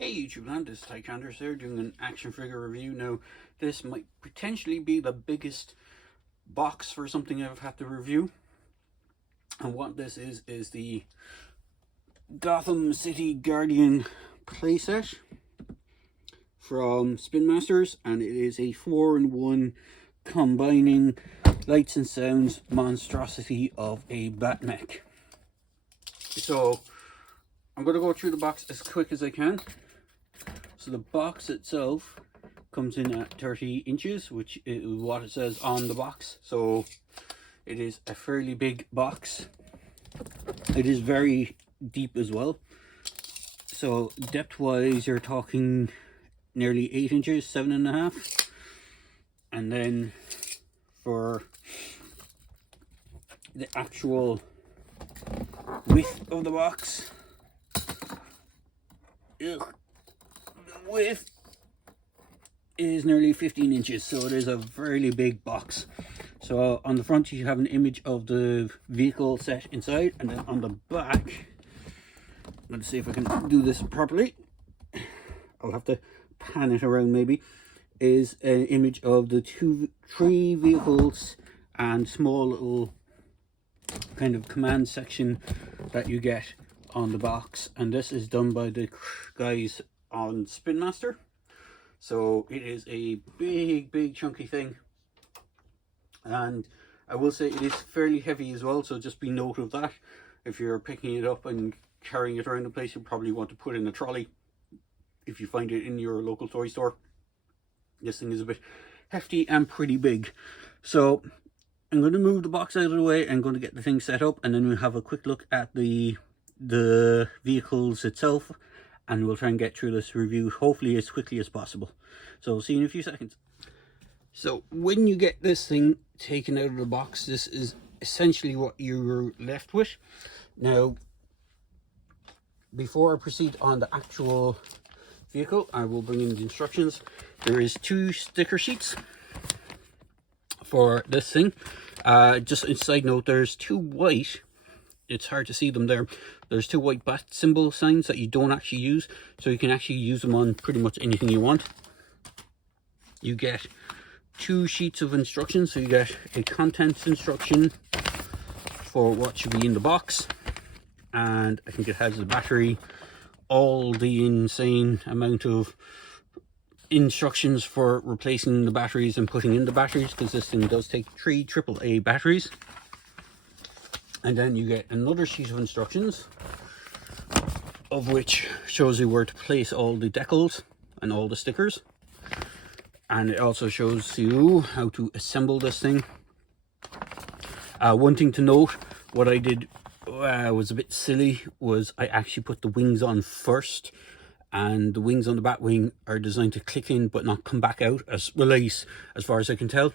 Hey YouTube land, this is Tycondrius here doing an action figure review. Now, this might potentially be the biggest box for something I've had to review. And what this is the Gotham City Guardian playset from Spin Masters, and it is a 4-in-1 combining lights and sounds monstrosity of a Batmech. So I'm going to go through the box as quick as I can. So the box itself comes in at 30 inches, which is what it says on the box. So it is a fairly big box. It is very deep as well. So depth wise, you're talking nearly 8 inches, 7.5. And then for the actual width of the box, the width is nearly 15 inches, so it is a fairly big box. So on the front you have an image of the vehicle set inside, and then on the back, let's see if I can do this properly, I'll have to pan it around maybe, is an image of the three vehicles and small little kind of command section that you get on the box. And this is done by the guys on Spin Master. So it is a big chunky thing, and I will say it is fairly heavy as well, so just be note of that. If you're picking it up and carrying it around the place, you probably want to put it in a trolley if you find it in your local toy store. This thing is a bit hefty and pretty big. So I'm going to move the box out of the way. I'm going to get the thing set up, and then we'll have a quick look at the vehicles itself, and we'll try and get through this review hopefully as quickly as possible. So we'll see you in a few seconds. So when you get this thing taken out of the box, this is essentially what you're left with. Now, before I proceed on the actual vehicle, I will bring in the instructions. There is 2 sticker sheets for this thing. Just a side note, there's 2 white, it's hard to see them there, there's 2 white bat symbol signs that you don't actually use, so you can actually use them on pretty much anything you want. You get 2 sheets of instructions, so you get a contents instruction for what should be in the box, and I think it has the battery, all the insane amount of instructions for replacing the batteries and putting in the batteries, because this thing does take 3 AAA batteries. And then you get another sheet of instructions, of which shows you where to place all the decals and all the stickers, and it also shows you how to assemble this thing. One thing to note, what I did was a bit silly, was I actually put the wings on first, and the wings on the Batwing are designed to click in but not come back out, as far as I can tell,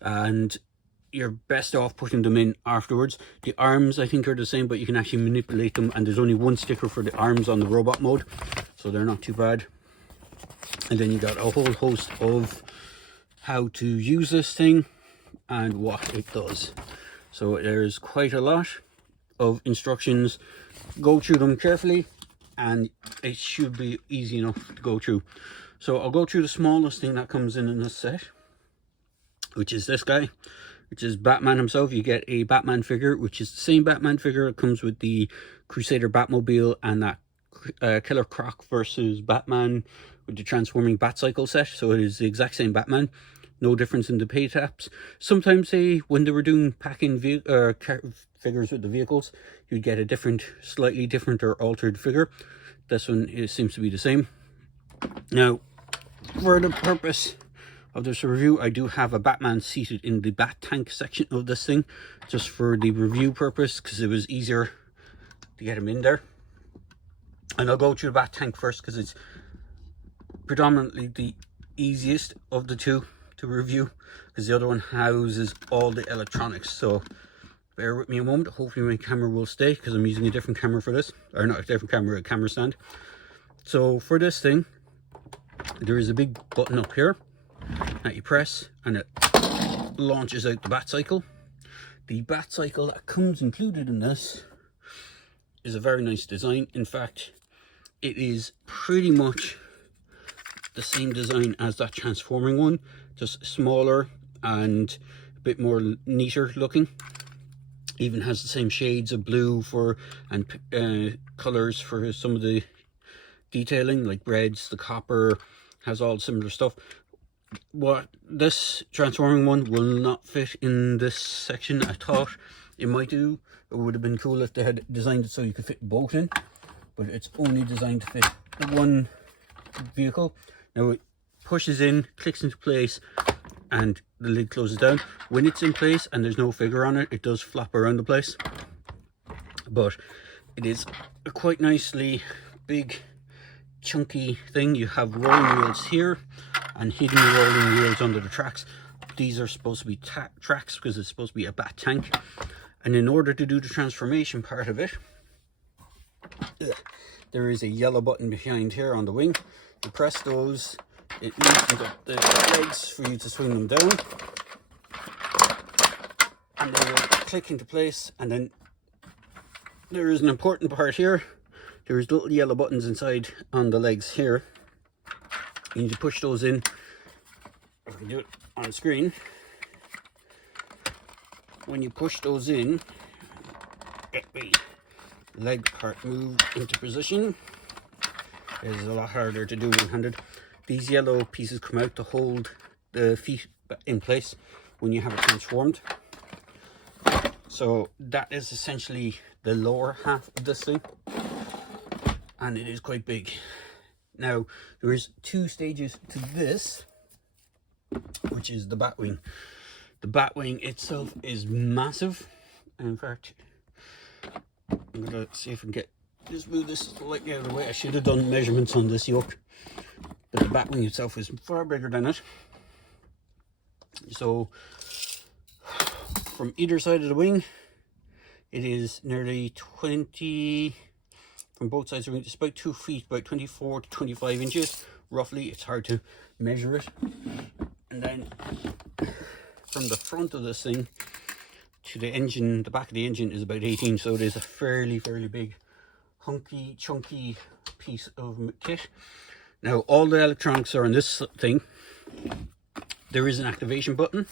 and you're best off putting them in afterwards. The arms I think are the same, but you can actually manipulate them, and there's only 1 sticker for the arms on the robot mode, so they're not too bad. And then you got a whole host of how to use this thing and what it does. So there's quite a lot of instructions. Go through them carefully and it should be easy enough to go through. So I'll go through the smallest thing that comes in this set, which is this guy, which is Batman himself. You get a Batman figure, which is the same Batman figure that comes with the Crusader Batmobile and that Killer Croc versus Batman with the transforming Batcycle set. So it is the exact same Batman, no difference in the pay taps. Sometimes when they were doing packing figures with the vehicles, you'd get a different, slightly different or altered figure. This one seems to be the same. Now, for the purpose of this review, I do have a Batman seated in the Bat Tank section of this thing, just for the review purpose, because it was easier to get him in there. And I'll go through the Bat Tank first, because it's predominantly the easiest of the 2 to review, because the other one houses all the electronics. So bear with me a moment. Hopefully my camera will stay, because I'm using a different camera for this, or not a different camera, a camera stand. So for this thing, there is a big button up here that you press, and it launches out the Batcycle. The Batcycle that comes included in this is a very nice design. In fact, it is pretty much the same design as that transforming one, just smaller and a bit more neater looking. Even has the same shades of blue for and colors for some of the detailing, like reds, the copper, has all similar stuff. What this transforming one will not fit in this section. I thought it might do. It would have been cool if they had designed it so you could fit both in, but it's only designed to fit the one vehicle. Now it pushes in, clicks into place, and the lid closes down. When it's in place and there's no figure on it, it does flap around the place, but it is a quite nicely big chunky thing. You have rolling wheels here and hidden rolling wheels under the tracks. These are supposed to be tracks because it's supposed to be a bat tank, and in order to do the transformation part of it, there is a yellow button behind here on the wing. You press those, it loosens up the legs for you to swing them down, and they will click into place. And then there is an important part here. There's little yellow buttons inside on the legs here. You need to push those in. If I can do it on screen. When you push those in, get the leg part moved into position. It is a lot harder to do one-handed. These yellow pieces come out to hold the feet in place when you have it transformed. So that is essentially the lower half of this thing, and it is quite big. Now there is 2 stages to this, which is the Batwing. The Batwing itself is massive. In fact, I'm gonna see if I can just move this slightly out of the way. I should have done measurements on this yoke, but the Batwing itself is far bigger than it. So from either side of the wing, it is nearly 20, from both sides of the wing, it's about 2 feet, about 24 to 25 inches roughly. It's hard to measure it. And then from the front of this thing to the engine, the back of the engine is about 18, so it is a fairly big, hunky, chunky piece of kit. Now all the electronics are on this thing. There is an activation button,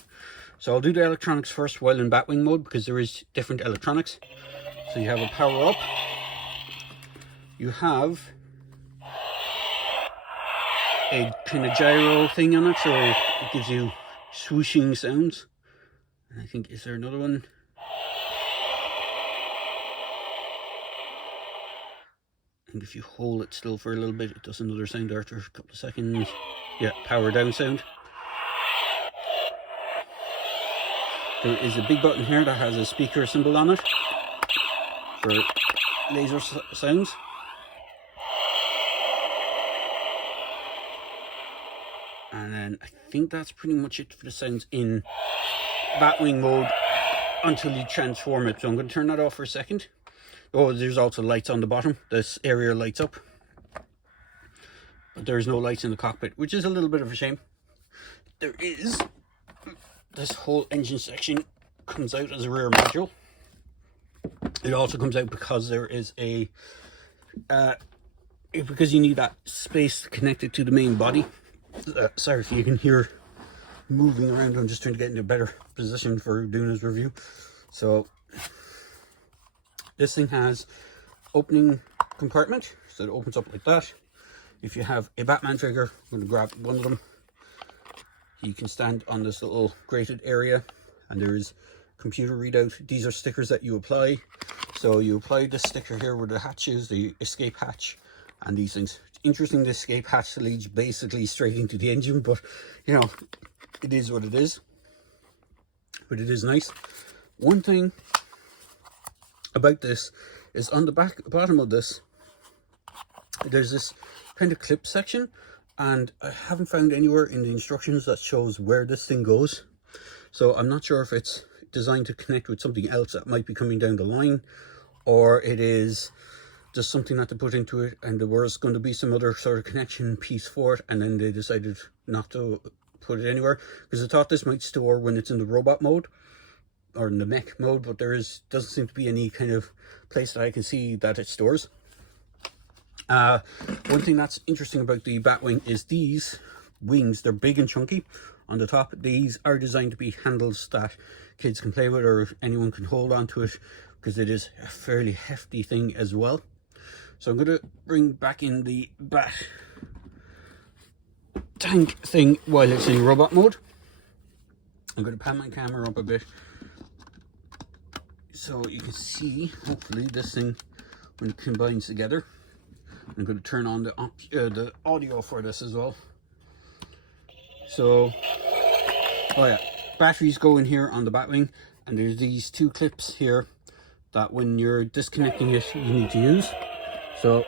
so I'll do the electronics first while in Batwing mode, because there is different electronics. So you have a power up, you have a kind of gyro thing on it, so it gives you swooshing sounds. And I think, is there another one? I think if you hold it still for a little bit, it does another sound after a couple of seconds. Yeah, power down sound. There is a big button here that has a speaker symbol on it for laser sounds. And then I think that's pretty much it for the sounds in Batwing mode until you transform it. So I'm going to turn that off for a second. Oh, there's also lights on the bottom. This area lights up, but there's no lights in the cockpit, which is a little bit of a shame. There is this whole engine section comes out as a rear module. It also comes out because there is a because you need that space to connect it to the main body. Sorry if you can hear moving around. I'm just trying to get into a better position for doing this review. So this thing has opening compartment, so it opens up like that. If you have a Batman figure, I'm going to grab one of them. You can stand on this little grated area, and there's computer readout. These are stickers that you apply. So you apply this sticker here where the hatch is, the escape hatch, and these things. It's interesting, the escape hatch leads basically straight into the engine, but you know, it is what it is. But it is nice. One thing about this is on the bottom of this, there's this kind of clip section, and I haven't found anywhere in the instructions that shows where this thing goes. So I'm not sure if it's designed to connect with something else that might be coming down the line, or it is just something that to put into it, and there was going to be some other sort of connection piece for it, and then they decided not to put it anywhere, because I thought this might store when it's in the robot mode or in the mech mode, but there doesn't seem to be any kind of place that I can see that it stores. One thing that's interesting about the Batwing is these wings, they're big and chunky on the top. These are designed to be handles that kids can play with, or anyone can hold on to it, because it is a fairly hefty thing as well. So I'm going to bring back in the bat tank thing while it's in robot mode. I'm going to pan my camera up a bit so you can see, hopefully, this thing when it combines together. I'm going to turn on the audio for this as well. So, oh yeah, batteries go in here on the Batwing, and there's these two clips here that when you're disconnecting it, you need to use. So,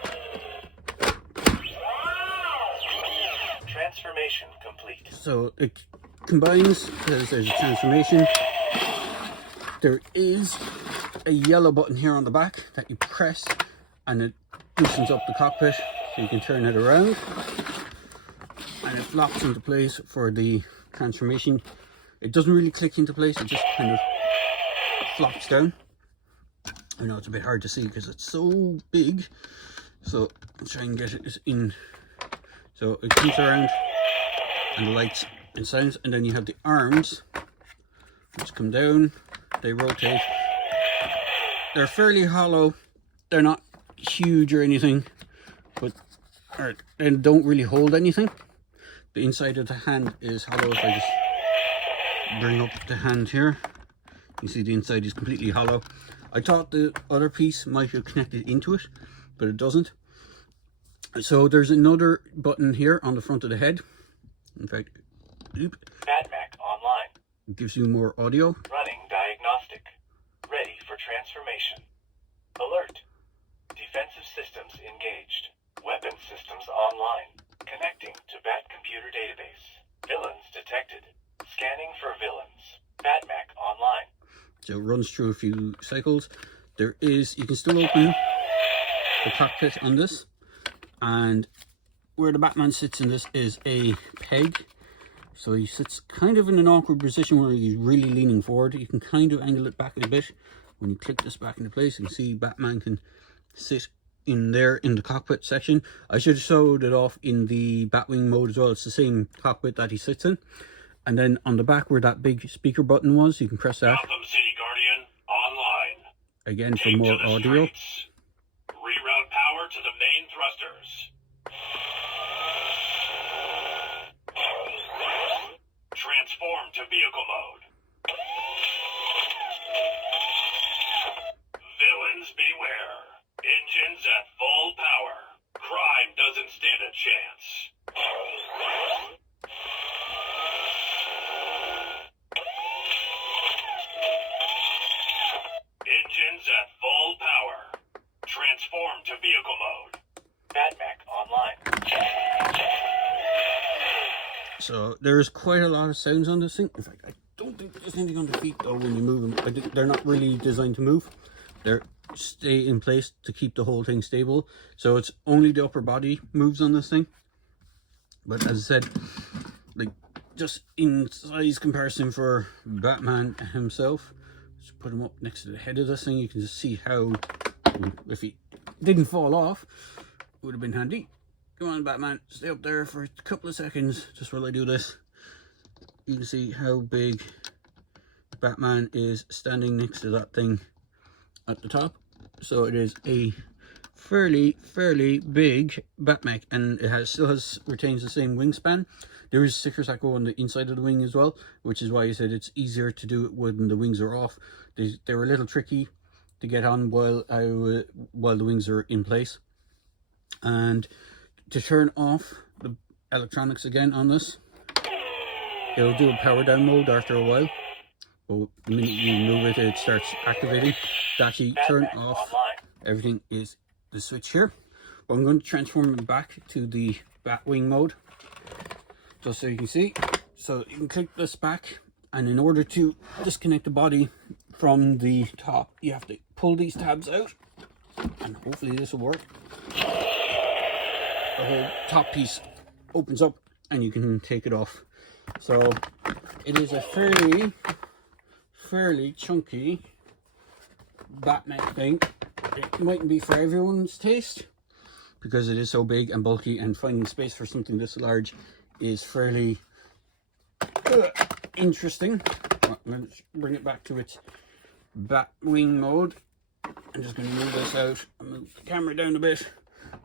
transformation complete. So it combines, there's a transformation. There is a yellow button here on the back that you press, and it loosens up the cockpit so you can turn it around, and it flops into place for the transformation. It doesn't really click into place, it just kind of flops down. I know it's a bit hard to see because it's so big, so I'll try and get it in. So it comes around and the lights and sounds, and then you have the arms which come down, they rotate. They're fairly hollow, they're not huge or anything, but they don't really hold anything. The inside of the hand is hollow. If I just bring up the hand here, you see the inside is completely hollow. I thought the other piece might have connected into it, but it doesn't. So there's another button here on the front of the head. In fact, Mech online. It gives you more audio. Running diagnostic. Ready for transformation. Alert. Defensive systems engaged. Weapon systems online. Connecting to Bat computer database. Villains detected. Scanning for villains. Mech online. So it runs through a few cycles. There is, you can still open the cockpit on this, and where the Batman sits in this is a peg. So he sits kind of in an awkward position where he's really leaning forward. You can kind of angle it back a bit. When you click this back into place, you can see Batman can sit in there in the cockpit section. I should have showed it off in the Batwing mode as well. It's the same cockpit that he sits in. And then on the back where that big speaker button was, you can press that. Gotham City Guardian online. Again for more audio. Streets. Reroute power to the main thrusters. Transform to vehicle mode. Villains beware. Engines at full power. Crime doesn't stand a chance. Engines at full power. Transform to vehicle mode. Mech online. So there's quite a lot of sounds on this thing. In fact, I don't think there's anything on the feet though when you move them. I think they're not really designed to move. They're stay in place to keep the whole thing stable. So it's only the upper body moves on this thing. But as I said, like just in size comparison for Batman himself, just put him up next to the head of this thing, you can just see how, if he didn't fall off, it would have been handy. Come on, Batman, stay up there for a couple of seconds just while I do this. You can see how big Batman is standing next to that thing at the top. So it is a fairly big Batmech, and it still retains the same wingspan. There is stickers that go on the inside of the wing as well, which is why I said it's easier to do it when the wings are off. They were a little tricky to get on while the wings are in place. And to turn off the electronics again on this, it'll do a power down mode after a while. But the minute you move it, it starts activating. To actually turn off everything is the switch here. But I'm going to transform it back to the Batwing mode, just so you can see. So you can click this back, and in order to disconnect the body from the top, you have to pull these tabs out, and hopefully this will work. The whole top piece opens up and you can take it off. So it is a fairly chunky Batman thing. It mightn't be for everyone's taste, because it is so big and bulky, and finding space for something this large is fairly interesting. Well, let's bring it back to its Batwing mode. I'm just going to move this out and move the camera down a bit.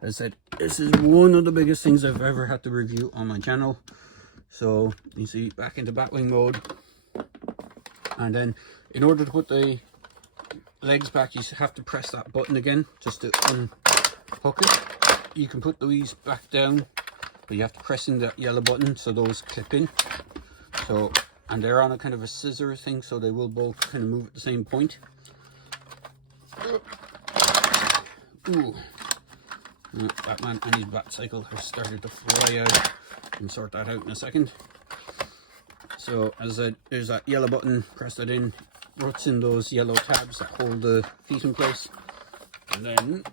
As I said, this is one of the biggest things I've ever had to review on my channel. So you see, back into Batwing mode, and then in order to put the legs back, you have to press that button again just to unhook it. You can put these back down, but you have to press in that yellow button so those clip in. So, and they're on a kind of a scissor thing, so they will both kind of move at the same point. Ooh, Batman and his Batcycle have started to fly out. Can sort that out in a second. So as I said, there's that yellow button, press that in, ruts in those yellow tabs that hold the feet in place, and then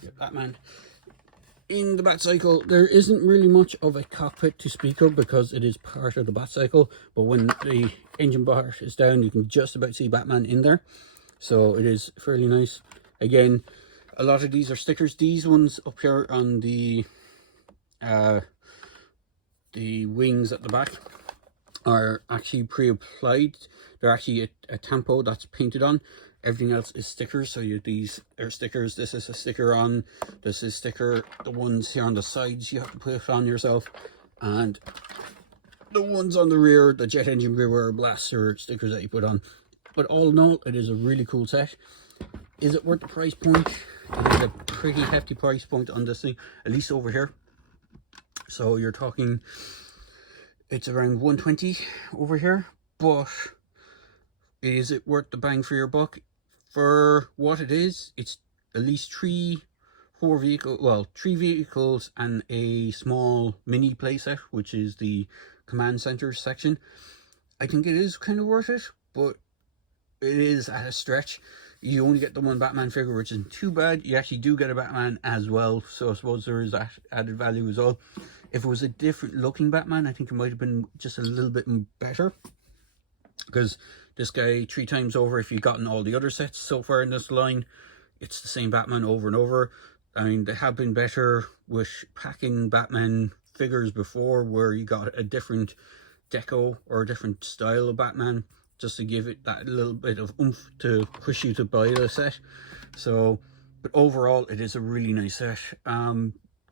get Batman in the Batcycle. There isn't really much of a cockpit to speak of because it is part of the Batcycle, but when the engine bar is down, you can just about see Batman in there, so it is fairly nice. Again, a lot of these are stickers. These ones up here on the wings at the back are actually pre-applied. They're actually a tampo that's painted on. Everything else is stickers. So these are stickers. This is a sticker on. This is sticker. The ones here on the sides you have to put it on yourself, and the ones on the rear, the jet engine beware blaster stickers that you put on. But all in all, it is a really cool set. Is it worth the price point? It is a pretty hefty price point on this thing, at least over here. So you're talking, it's around 120 over here, but is it worth the bang for your buck? For what it is, it's at least three vehicles and a small mini playset, which is the command center section. I think it is kind of worth it, but it is at a stretch. You only get the one Batman figure, which isn't too bad. You actually do get a Batman as well, so I suppose there is that added value as well. If it was a different looking Batman, I think it might have been just a little bit better, because this guy 3 times over, if you've gotten all the other sets so far in this line, it's the same Batman over and over. I mean, they have been better with packing Batman figures before, where you got a different deco or a different style of Batman, just to give it that little bit of oomph to push you to buy the set. So, but overall, it is a really nice set.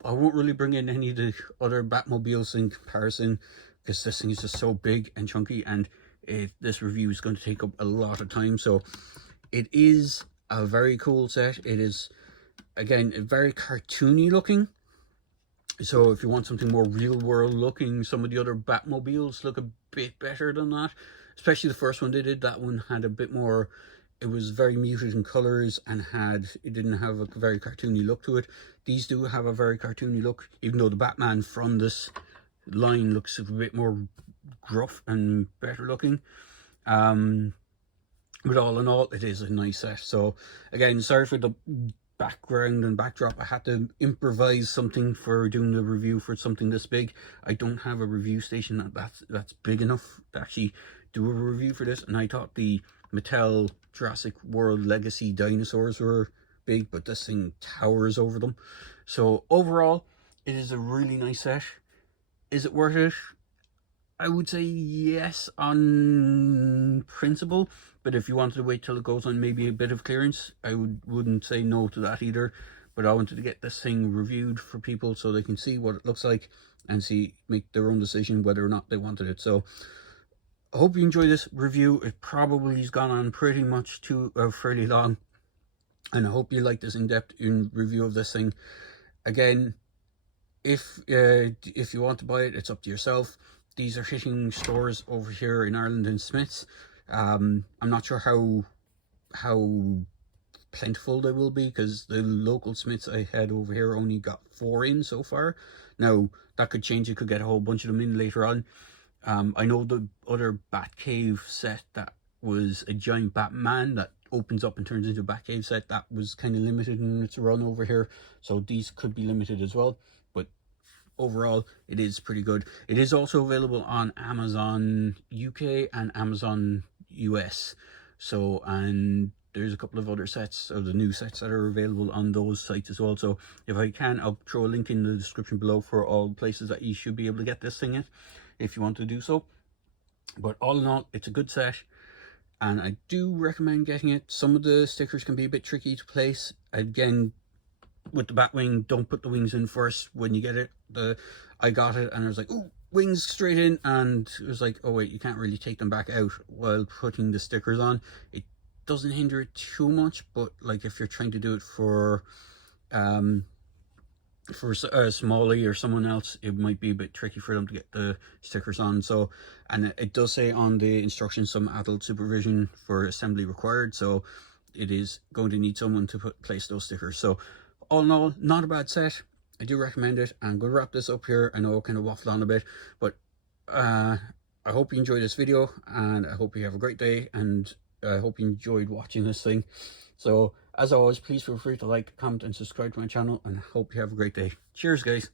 I won't really bring in any of the other Batmobiles in comparison, because this thing is just so big and chunky, and this review is going to take up a lot of time. So it is a very cool set. It is, again, very cartoony looking. So if you want something more real world looking, some of the other Batmobiles look a bit better than that. Especially the first one they did. That one had a bit more, it was very muted in colors, and it didn't have a very cartoony look to it. These do have a very cartoony look, even though the Batman from this line looks a bit more gruff and better looking. But all in all, it is a nice set. So again, sorry for the background and backdrop. I had to improvise something for doing the review for something this big. I don't have a review station that's big enough to actually do a review for this, and I thought the Mattel Jurassic World Legacy dinosaurs were big, but this thing towers over them. So overall, it is a really nice set. Is it worth it? I would say yes on principle, but if you wanted to wait till it goes on maybe a bit of clearance, I wouldn't say no to that either. But I wanted to get this thing reviewed for people so they can see what it looks like and make their own decision whether or not they wanted it. So I hope you enjoy this review. It probably has gone on pretty much fairly long, and I hope you like this in-depth review of this thing. Again, if you want to buy it, it's up to yourself. These are hitting stores over here in Ireland and Smiths. I'm not sure how plentiful they will be, because the local Smiths I had over here only got 4 in so far. Now that could change. You could get a whole bunch of them in later on. I know the other Batcave set that was a giant Batman that opens up and turns into a Batcave set, that was kind of limited in its run over here, so these could be limited as well. But overall, it is pretty good. It is also available on Amazon UK and Amazon US. So, and there's a couple of other sets of the new sets that are available on those sites as well. So if I can, I'll throw a link in the description below for all places that you should be able to get this thing at if you want to do so. But all in all, it's a good set, and I do recommend getting it. Some of the stickers can be a bit tricky to place. Again, with the Batwing, don't put the wings in first when you get it. I got it and I was like, oh, wings straight in, and it was like, oh wait, you can't really take them back out while putting the stickers on. It doesn't hinder it too much, but like if you're trying to do it for Smalley or someone else, it might be a bit tricky for them to get the stickers on. So, and it does say on the instructions some adult supervision for assembly required, so it is going to need someone to place those stickers. So all in all, not a bad set. I do recommend it. I'm going to wrap this up here. I know I kind of waffled on a bit, but I hope you enjoyed this video, and I hope you have a great day, and I hope you enjoyed watching this thing. So as always, please feel free to like, comment and subscribe to my channel, and I hope you have a great day. Cheers guys.